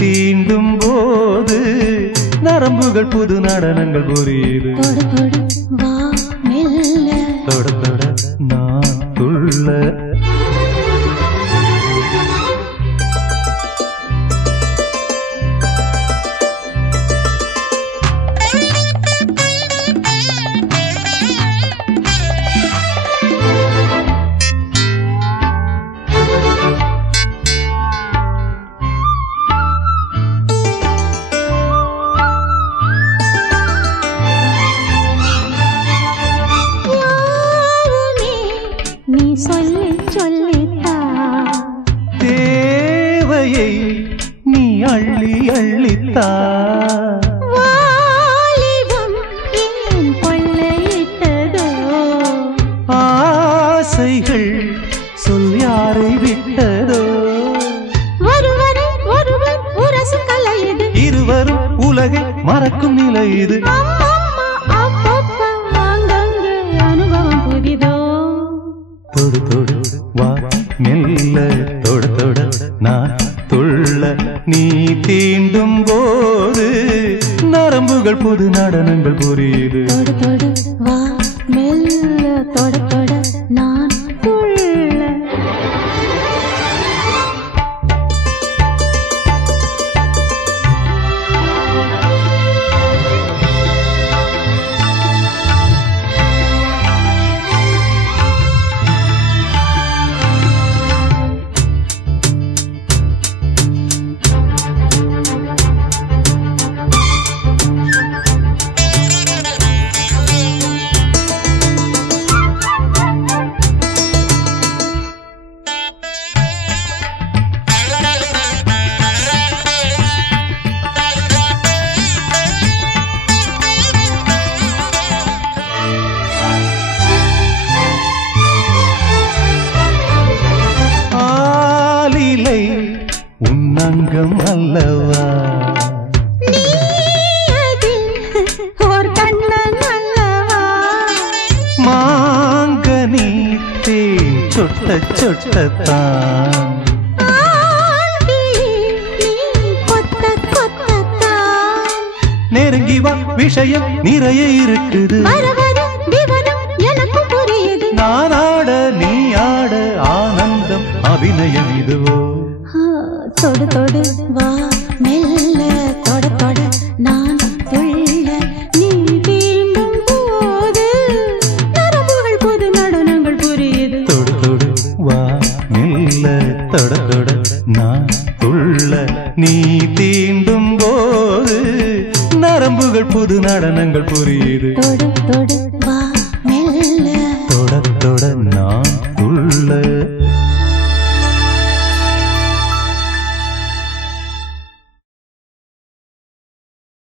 தீண்டும் போது நரம்புகள் புது நடனங்கள் புரியுது. தொடு தொடு வா மெல்ல, தொட தொட நான் துள்ள. நீ சொல்லி சொல்லித்தா தேவையை நீ அள்ளி அள்ளித்தா. வாலிபம் ஏன் கொள்ளையிட்டதோ, ஆசைகள் சொல் யாரை விட்டதோ. ஒருவரை ஒருவர் உரசும் கலை இது, இருவரும் உலகை மறக்கும் நிலை இது. அனுபவம் புதிதோ. தொடு தொடு வா மெல்ல, தொட தொட நான் துள்ள. நீ தீண்டும் போது நரம்புகள் புது நடனங்கள் புரியுது. தொடு தொடு வா மெல்ல, தொட தொட நான் துள்ள. உன்னங்கம் அல்லவா ஓர் கண்ணன் அல்லவா, மாங்கனி தேன் சொட்ட சொட்டத்தான். நெருங்கி வா விஷயம் நிறைய இருக்குது. எனக்கும் புரியுது. நான் ஆட நீ ஆட ஆனந்தம் அபிநயம் இதுவோ. தொடு தொடு வா மெல்ல, தொட தொட நான் துள்ள. நீ தீண்டும் போது நரம்புகள் புது நடனங்கள் புரியுது. தொடு தொடு வா மெல்ல, தொட தொட நான் துள்ள. நீ தீண்டும் போது நரம்புகள் புது நடனங்கள் புரியுது. தொடு தொடு